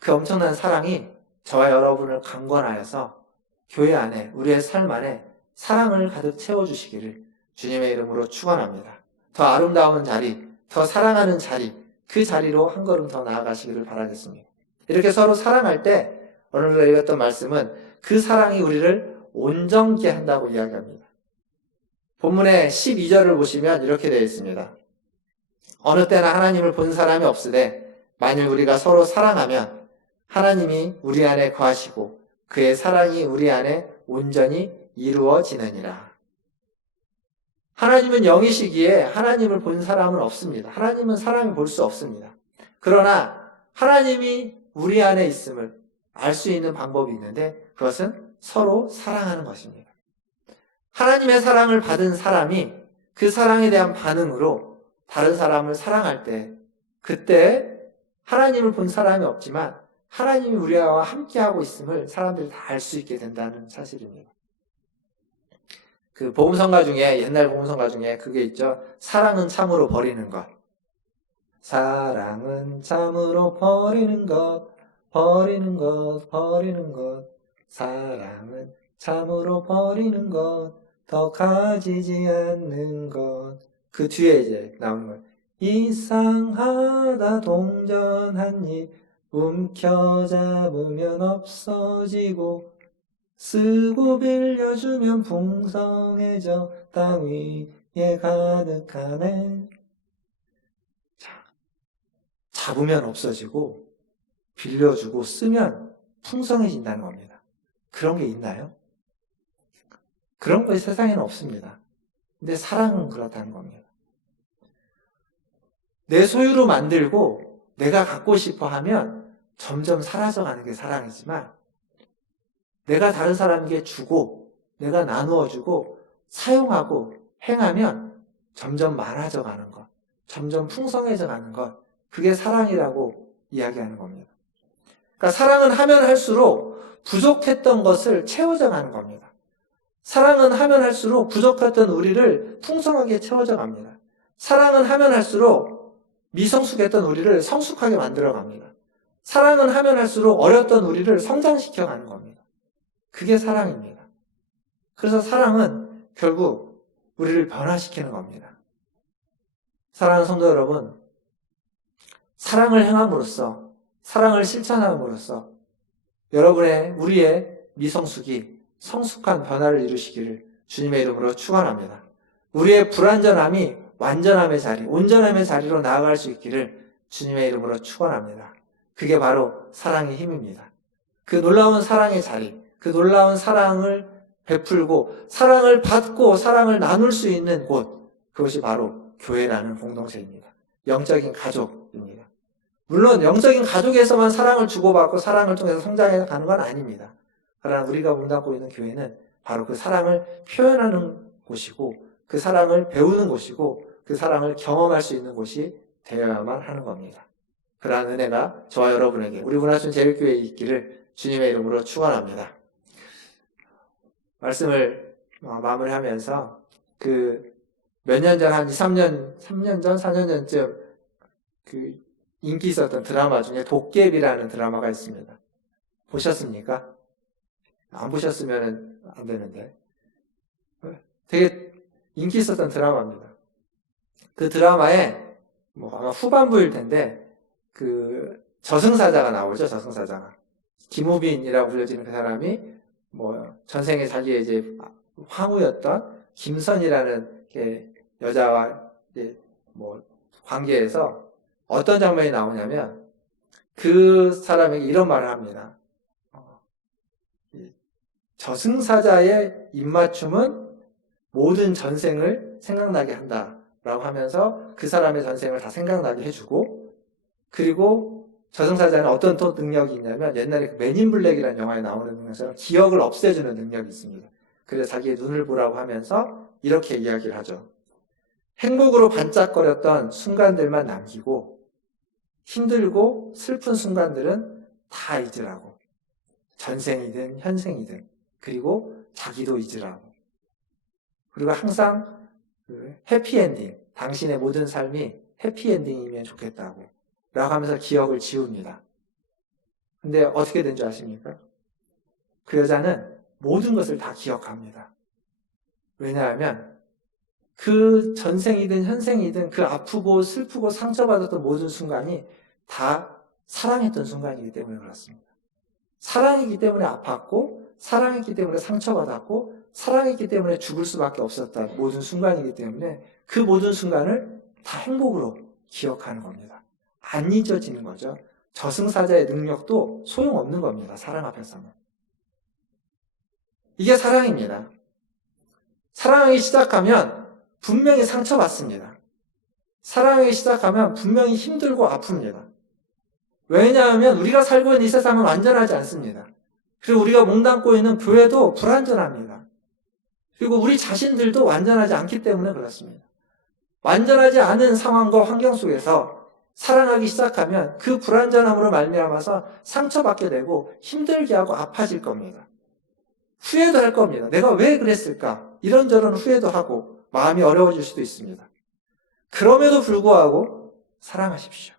그 엄청난 사랑이 저와 여러분을 강권하여서 교회 안에, 우리의 삶 안에 사랑을 가득 채워주시기를 주님의 이름으로 축원합니다. 더 아름다운 자리, 더 사랑하는 자리, 그 자리로 한 걸음 더 나아가시기를 바라겠습니다. 이렇게 서로 사랑할 때 오늘 읽었던 말씀은 그 사랑이 우리를 온전케 한다고 이야기합니다. 본문의 12절을 보시면 이렇게 되어 있습니다. 어느 때나 하나님을 본 사람이 없으되 만일 우리가 서로 사랑하면 하나님이 우리 안에 거하시고 그의 사랑이 우리 안에 온전히 이루어지느니라. 하나님은 영이시기에 하나님을 본 사람은 없습니다. 하나님은 사람이 볼 수 없습니다. 그러나 하나님이 우리 안에 있음을 알 수 있는 방법이 있는데 그것은 서로 사랑하는 것입니다. 하나님의 사랑을 받은 사람이 그 사랑에 대한 반응으로 다른 사람을 사랑할 때 그때 하나님을 본 사람이 없지만 하나님이 우리와 함께하고 있음을 사람들이 다 알 수 있게 된다는 사실입니다. 그 복음성가 중에 옛날 복음성가 중에 그게 있죠. 사랑은 참으로 버리는 것. 사랑은 참으로 버리는 것, 버리는 것, 버리는 것. 사랑은 참으로 버리는 것, 더 가지지 않는 것. 그 뒤에 이제 나오는 거예요. 이상하다 동전 한 입 움켜잡으면 없어지고 쓰고 빌려주면 풍성해져 땅 위에 가득하네. 자, 잡으면 없어지고 빌려주고 쓰면 풍성해진다는 겁니다. 그런 게 있나요? 그런 것이 세상에는 없습니다. 근데 사랑은 그렇다는 겁니다. 내 소유로 만들고 내가 갖고 싶어 하면 점점 사라져가는 게 사랑이지만 내가 다른 사람에게 주고 내가 나누어 주고 사용하고 행하면 점점 많아져 가는 것, 점점 풍성해져 가는 것, 그게 사랑이라고 이야기하는 겁니다. 그러니까 사랑은 하면 할수록 부족했던 것을 채워져 가는 겁니다. 사랑은 하면 할수록 부족했던 우리를 풍성하게 채워져 갑니다. 사랑은 하면 할수록 미성숙했던 우리를 성숙하게 만들어 갑니다. 사랑은 하면 할수록 어렸던 우리를 성장시켜 가는 겁니다. 그게 사랑입니다. 그래서 사랑은 결국 우리를 변화시키는 겁니다. 사랑하는 성도 여러분, 사랑을 행함으로써, 사랑을 실천함으로써 우리의 미성숙이 성숙한 변화를 이루시기를 주님의 이름으로 축원합니다. 우리의 불완전함이 완전함의 자리, 온전함의 자리로 나아갈 수 있기를 주님의 이름으로 축원합니다. 그게 바로 사랑의 힘입니다. 그 놀라운 사랑의 자리, 그 놀라운 사랑을 베풀고 사랑을 받고 사랑을 나눌 수 있는 곳, 그것이 바로 교회라는 공동체입니다. 영적인 가족입니다. 물론 영적인 가족에서만 사랑을 주고받고 사랑을 통해서 성장해 가는 건 아닙니다. 그러나 우리가 몸담고 있는 교회는 바로 그 사랑을 표현하는 곳이고 그 사랑을 배우는 곳이고 그 사랑을 경험할 수 있는 곳이 되어야만 하는 겁니다. 그러한 은혜가 저와 여러분에게 우리 문화촌 제일교회에 있기를 주님의 이름으로 축원합니다. 말씀을 마무리하면서 몇 년 전, 한 3년 전, 4년 전쯤 인기 있었던 드라마 중에 도깨비라는 드라마가 있습니다. 보셨습니까? 안 보셨으면 안 되는데. 되게 인기 있었던 드라마입니다. 그 드라마에 아마 후반부일 텐데 저승사자가 나오죠. 저승사자가 김우빈이라고 불려지는 그 사람이 전생에 자기의 이제 황후였던 김선이라는 여자와 이제 관계에서 어떤 장면이 나오냐면 그 사람에게 이런 말을 합니다. 저승사자의 입맞춤은 모든 전생을 생각나게 한다라고 하면서 그 사람의 전생을 다 생각나게 해주고, 그리고 저승사자는 어떤 또 능력이 있냐면 옛날에 맨인 블랙이라는 영화에 나오는 능력처럼 기억을 없애주는 능력이 있습니다. 그래서 자기의 눈을 보라고 하면서 이렇게 이야기를 하죠. 행복으로 반짝거렸던 순간들만 남기고 힘들고 슬픈 순간들은 다 잊으라고. 전생이든 현생이든. 그리고 자기도 잊으라고. 그리고 항상 해피엔딩, 당신의 모든 삶이 해피엔딩이면 좋겠다고 라고 하면서 기억을 지웁니다. 근데 어떻게 된 줄 아십니까? 그 여자는 모든 것을 다 기억합니다. 왜냐하면 그 전생이든 현생이든 그 아프고 슬프고 상처받았던 모든 순간이 다 사랑했던 순간이기 때문에 그렇습니다. 사랑이기 때문에 아팠고 사랑했기 때문에 상처받았고 사랑했기 때문에 죽을 수밖에 없었던 모든 순간이기 때문에 그 모든 순간을 다 행복으로 기억하는 겁니다. 안 잊어지는 거죠. 저승사자의 능력도 소용없는 겁니다. 사랑 앞에서는. 이게 사랑입니다. 사랑하기 시작하면 분명히 상처받습니다. 사랑하기 시작하면 분명히 힘들고 아픕니다. 왜냐하면 우리가 살고 있는 이 세상은 완전하지 않습니다. 그리고 우리가 몸담고 있는 교회도 불완전합니다. 그리고 우리 자신들도 완전하지 않기 때문에 그렇습니다. 완전하지 않은 상황과 환경 속에서 사랑하기 시작하면 그 불완전함으로 말미암아서 상처받게 되고 힘들게 하고 아파질 겁니다. 후회도 할 겁니다. 내가 왜 그랬을까? 이런저런 후회도 하고 마음이 어려워질 수도 있습니다. 그럼에도 불구하고 사랑하십시오.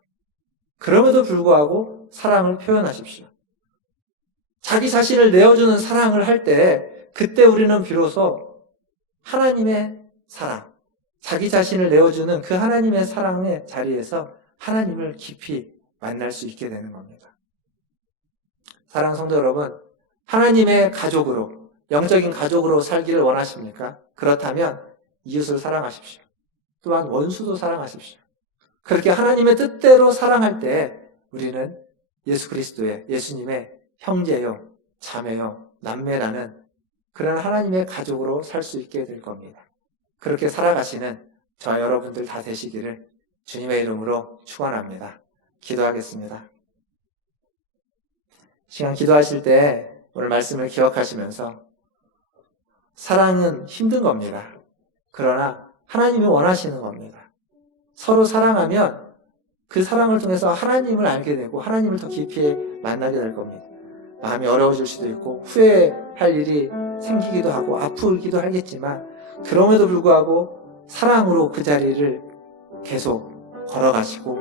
그럼에도 불구하고 사랑을 표현하십시오. 자기 자신을 내어주는 사랑을 할 때 그때 우리는 비로소 하나님의 사랑, 자기 자신을 내어주는 그 하나님의 사랑의 자리에서 하나님을 깊이 만날 수 있게 되는 겁니다. 사랑하는 성도 여러분, 하나님의 가족으로, 영적인 가족으로 살기를 원하십니까? 그렇다면 이웃을 사랑하십시오. 또한 원수도 사랑하십시오. 그렇게 하나님의 뜻대로 사랑할 때 우리는 예수 그리스도의, 예수님의 형제요, 자매요, 남매라는 그런 하나님의 가족으로 살 수 있게 될 겁니다. 그렇게 살아가시는 저와 여러분들 다 되시기를 주님의 이름으로 축원합니다. 기도하겠습니다. 시간 기도하실 때 오늘 말씀을 기억하시면서 사랑은 힘든 겁니다. 그러나 하나님이 원하시는 겁니다. 서로 사랑하면 그 사랑을 통해서 하나님을 알게 되고 하나님을 더 깊이 만나게 될 겁니다. 마음이 어려워질 수도 있고 후회할 일이 생기기도 하고 아프기도 하겠지만 그럼에도 불구하고 사랑으로 그 자리를 계속 걸어가시고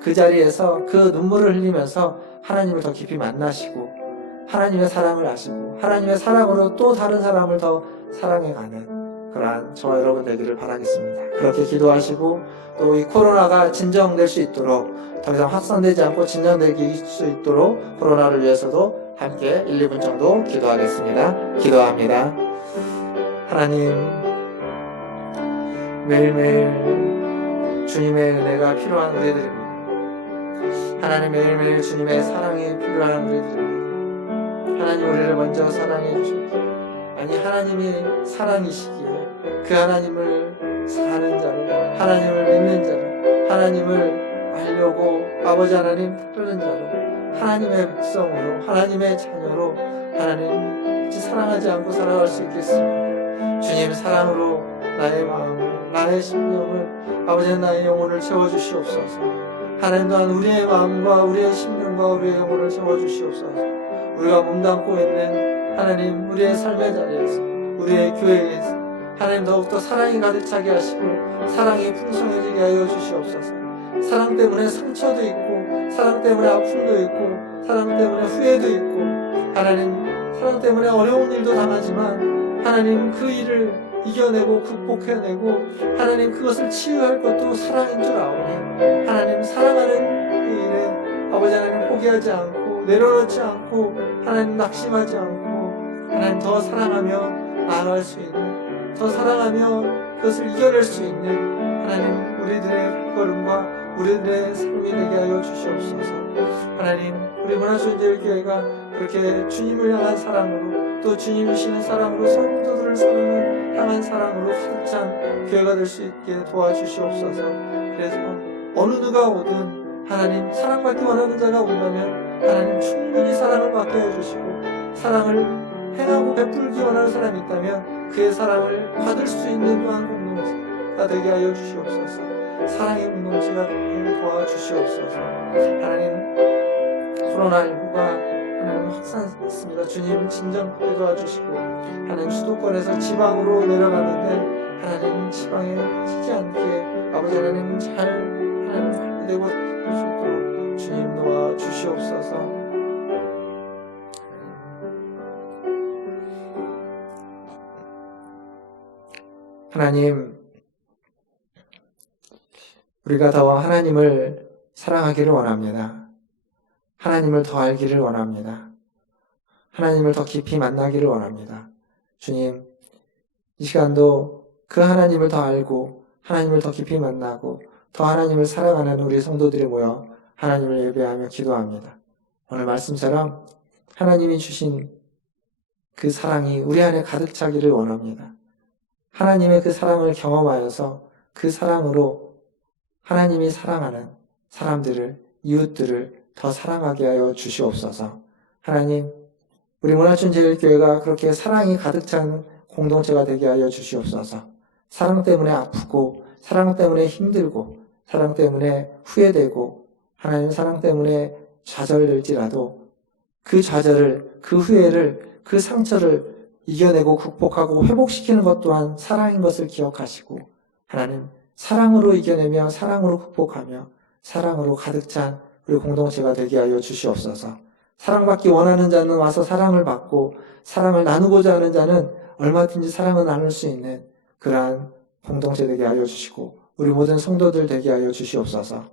그 자리에서 그 눈물을 흘리면서 하나님을 더 깊이 만나시고 하나님의 사랑을 아시고 하나님의 사랑으로 또 다른 사람을 더 사랑해가는 그러한 저와 여러분 되기를 바라겠습니다. 그렇게 기도하시고 또 이 코로나가 진정될 수 있도록 더 이상 확산되지 않고 진정되기 수 있도록 코로나를 위해서도 함께 1, 2분 정도 기도하겠습니다. 기도합니다. 하나님, 매일매일 주님의 은혜가 필요한 우리들입니다. 하나님, 매일매일 주님의 사랑이 필요한 우리들입니다. 하나님, 우리를 먼저 사랑해 주셨고 아니 하나님이 사랑이시기에 그 하나님을 사는 자로 하나님을 믿는 자로 하나님을 알려고 아버지 하나님 따르는 자로 하나님의 백성으로 하나님의 자녀로 하나님 사랑하지 않고 살아갈 수 있겠습니다. 주님 사랑으로 나의 마음을 나의 심령을 아버지 나의 영혼을 채워주시옵소서. 하나님 또한 우리의 마음과 우리의 심령과 우리의 영혼을 채워주시옵소서. 우리가 몸담고 있는 하나님 우리의 삶의 자리에서 우리의 교회에서 하나님 더욱더 사랑이 가득 차게 하시고 사랑이 풍성해지게 하여 주시옵소서. 사랑 때문에 상처도 있고 사랑 때문에 아픔도 있고 사랑 때문에 후회도 있고 하나님 사랑 때문에 어려운 일도 당하지만 하나님 그 일을 이겨내고 극복해내고 하나님 그것을 치유할 것도 사랑인 줄 아오니 하나님 사랑하는 그 일에 아버지 하나님 포기하지 않고 내려놓지 않고 하나님 낙심하지 않고 하나님 더 사랑하며 나아갈 수 있는 더 사랑하며 그것을 이겨낼 수 있는 하나님 우리들의 발걸음과 우리들의 삶이 되게 하여 주시옵소서. 하나님 우리 문화순절교회가 그렇게 주님을 향한 사랑으로 또 주님이시는 사랑으로 성도들을 사랑을 향한 사랑으로 가득 찬 교회가 될 수 있게 도와주시옵소서. 그래서 어느 누가 오든 하나님 사랑받기 원하는 자가 온다면 하나님 충분히 사랑을 받게 해주시고 사랑을 행하고 베풀기 원하는 사람이 있다면 그의 사랑을 받을 수 있는 또한 공동체가 되게 하여 주시옵소서. 사랑의 공동체가 되게 도와주시옵소서. 하나님 코로나19가 하나님 확산했습니다. 주님 진정하게 도와주시고 하나님 수도권에서 지방으로 내려가는데 하나님 지방에 치지 않게 아버지 하나님 잘 하나님 관리되고 수 있도록 주님 도와주시옵소서. 하나님 우리가 더 하나님을 사랑하기를 원합니다. 하나님을 더 알기를 원합니다. 하나님을 더 깊이 만나기를 원합니다. 주님, 이 시간도 그 하나님을 더 알고 하나님을 더 깊이 만나고 더 하나님을 사랑하는 우리 성도들이 모여 하나님을 예배하며 기도합니다. 오늘 말씀처럼 하나님이 주신 그 사랑이 우리 안에 가득 차기를 원합니다. 하나님의 그 사랑을 경험하여서 그 사랑으로 하나님이 사랑하는 사람들을, 이웃들을 더 사랑하게 하여 주시옵소서. 하나님, 우리 문화촌제일교회가 그렇게 사랑이 가득 찬 공동체가 되게 하여 주시옵소서. 사랑 때문에 아프고, 사랑 때문에 힘들고, 사랑 때문에 후회되고, 하나님 사랑 때문에 좌절될지라도 그 좌절을, 그 후회를, 그 상처를 이겨내고 극복하고 회복시키는 것 또한 사랑인 것을 기억하시고, 하나님 사랑으로 이겨내며 사랑으로 극복하며 사랑으로 가득 찬 우리 공동체가 되게 하여 주시옵소서. 사랑받기 원하는 자는 와서 사랑을 받고, 사랑을 나누고자 하는 자는 얼마든지 사랑을 나눌 수 있는 그러한 공동체 되게 하여 주시고, 우리 모든 성도들 되게 하여 주시옵소서.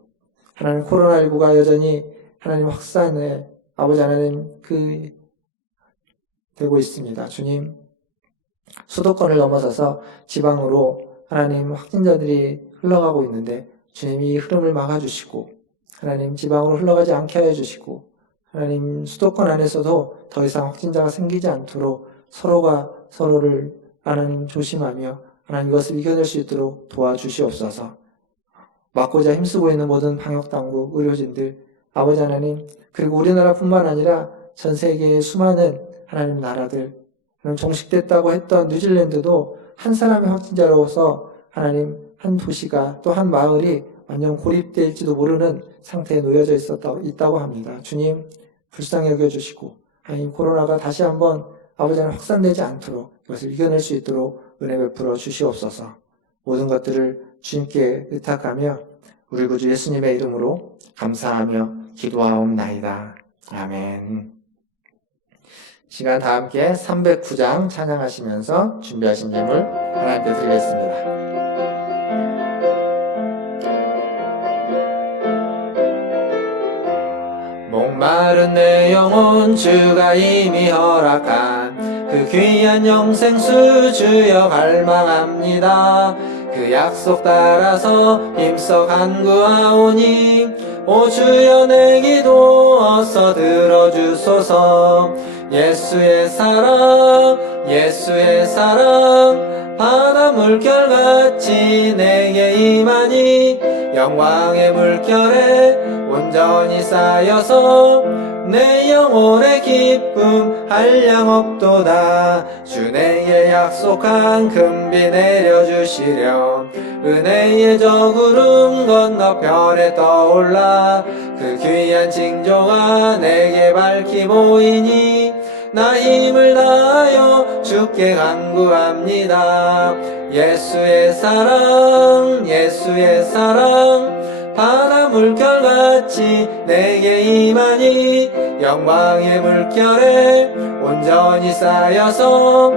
하나님, 코로나19가 여전히 하나님 확산에 아버지 하나님 되고 있습니다. 주님, 수도권을 넘어서서 지방으로 하나님 확진자들이 흘러가고 있는데 주님이 이 흐름을 막아주시고, 하나님 지방으로 흘러가지 않게 하여 주시고, 하나님 수도권 안에서도 더 이상 확진자가 생기지 않도록 서로가 서로를 하나님 조심하며 하나님 이것을 이겨낼 수 있도록 도와주시옵소서. 막고자 힘쓰고 있는 모든 방역당국, 의료진들, 아버지 하나님, 그리고 우리나라뿐만 아니라 전 세계의 수많은 하나님 나라들, 종식됐다고 했던 뉴질랜드도 한 사람의 확진자로서 하나님 한 도시가 또 한 마을이 완전 고립될지도 모르는 상태에 놓여져 있다고 합니다. 주님, 불쌍히 여겨주시고, 하나님 코로나가 다시 한번 아버지 하나님 확산되지 않도록 이것을 이겨낼 수 있도록 은혜 베풀어 주시옵소서. 모든 것들을 주님께 의탁하며 우리 구주 예수님의 이름으로 감사하며 기도하옵나이다. 아멘. 시간 다 함께 309장 찬양하시면서 준비하신 예물 하나님께 드리겠습니다. 목마른 내 영혼 주가 이미 허락한 그 귀한 영생수 주여 갈망합니다. 그 약속 따라서 힘써 간구하오니 오 주여 내 기도 어서 들어주소서. 예수의 사랑 예수의 사랑 바다 물결같이 내게 임하니 영광의 물결에 온전히 쌓여서 내 영혼의 기쁨 한량 없도다. 주 내게 약속한 금비 내려주시려 은혜의 저 구름 건너 별에 떠올라 그 귀한 징조가 내게 밝히 보이니 나 힘을 다하여 주께 간구합니다. 예수의 사랑 예수의 사랑 바다 물결같이 내게 임하니 영광의 물결에 온전히 쌓여서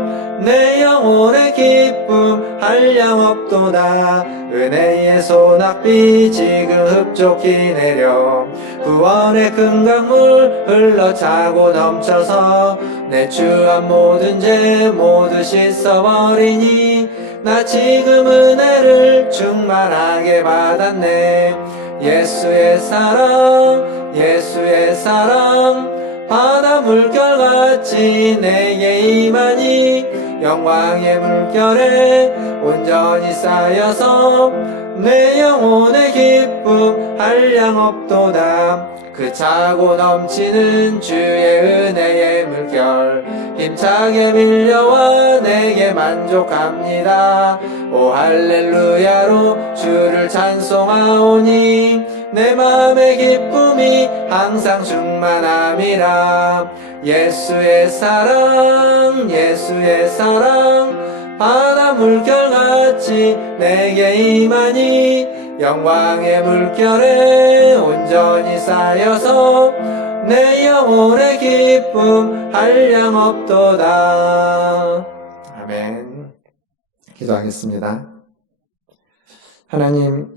내 영혼의 기쁨 한량 없도다. 은혜의 소낙비 지금 흡족히 내려 구원의 큰 강물 흘러차고 넘쳐서 내 주한 모든 죄 모두 씻어버리니 나 지금 은혜를 충만하게 받았네. 예수의 사랑 예수의 사랑 바다 물결같이 내게 임하니 영광의 물결에 온전히 쌓여서 내 영혼의 기쁨 한량 없도다. 그 차고 넘치는 주의 은혜의 물결 힘차게 밀려와 내게 만족합니다. 오 할렐루야로 주를 찬송하오니 내 마음의 기쁨이 항상 충만함이라. 예수의 사랑 예수의 사랑 바다 물결같이 내게 임하니 영광의 물결에 온전히 쌓여서 내 영혼의 기쁨 한량 없도다. 아멘. 기도하겠습니다. 하나님,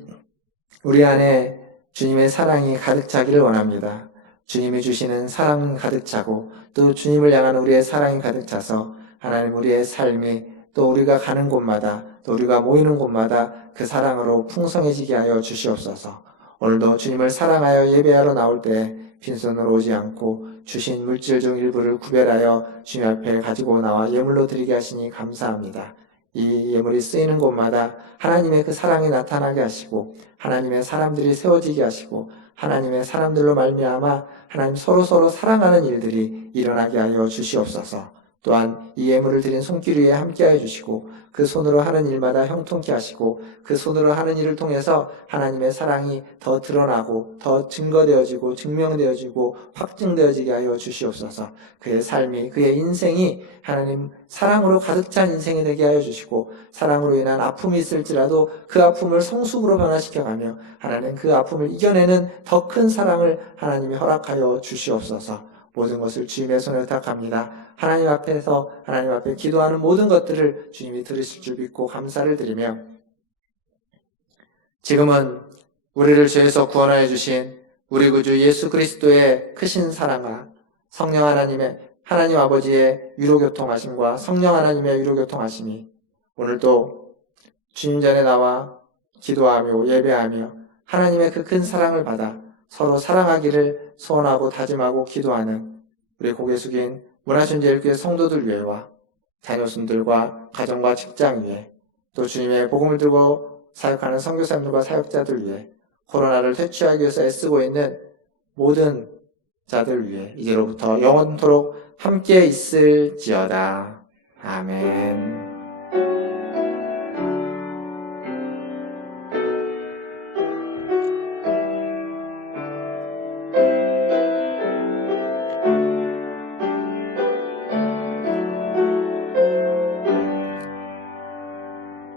우리 안에 주님의 사랑이 가득 차기를 원합니다. 주님이 주시는 사랑은 가득 차고 또 주님을 향한 우리의 사랑이 가득 차서 하나님 우리의 삶이 또 우리가 가는 곳마다 또 우리가 모이는 곳마다 그 사랑으로 풍성해지게 하여 주시옵소서. 오늘도 주님을 사랑하여 예배하러 나올 때 빈손으로 오지 않고 주신 물질 중 일부를 구별하여 주님 앞에 가지고 나와 예물로 드리게 하시니 감사합니다. 이 예물이 쓰이는 곳마다 하나님의 그 사랑이 나타나게 하시고 하나님의 사람들이 세워지게 하시고 하나님의 사람들로 말미암아 하나님 서로 사랑하는 일들이 일어나게 하여 주시옵소서. 또한 이 예물을 드린 손길 위에 함께하여 주시고 그 손으로 하는 일마다 형통케 하시고 그 손으로 하는 일을 통해서 하나님의 사랑이 더 드러나고 더 증거되어지고 증명되어지고 확증되어지게 하여 주시옵소서. 그의 삶이 그의 인생이 하나님 사랑으로 가득 찬 인생이 되게 하여 주시고 사랑으로 인한 아픔이 있을지라도 그 아픔을 성숙으로 변화시켜가며 하나님 그 아픔을 이겨내는 더 큰 사랑을 하나님이 허락하여 주시옵소서. 모든 것을 주님의 손에 의탁합니다. 하나님 앞에 기도하는 모든 것들을 주님이 들으실 줄 믿고 감사를 드리며 지금은 우리를 죄에서 구원하여 주신 우리 구주 예수 그리스도의 크신 사랑과 성령 하나님 아버지의 위로교통하심과 성령 하나님의 위로교통하심이 오늘도 주님 전에 나와 기도하며 예배하며 하나님의 그 큰 사랑을 받아 서로 사랑하기를 소원하고 다짐하고 기도하는 우리 고개 숙인 문화순제일교회 성도들 위해와 자녀순들과 가정과 직장 위에 또 주님의 복음을 들고 사역하는 선교사님들과 사역자들 위해 코로나를 퇴치하기 위해서 애쓰고 있는 모든 자들 위해 이제로부터 영원토록 함께 있을지어다. 아멘.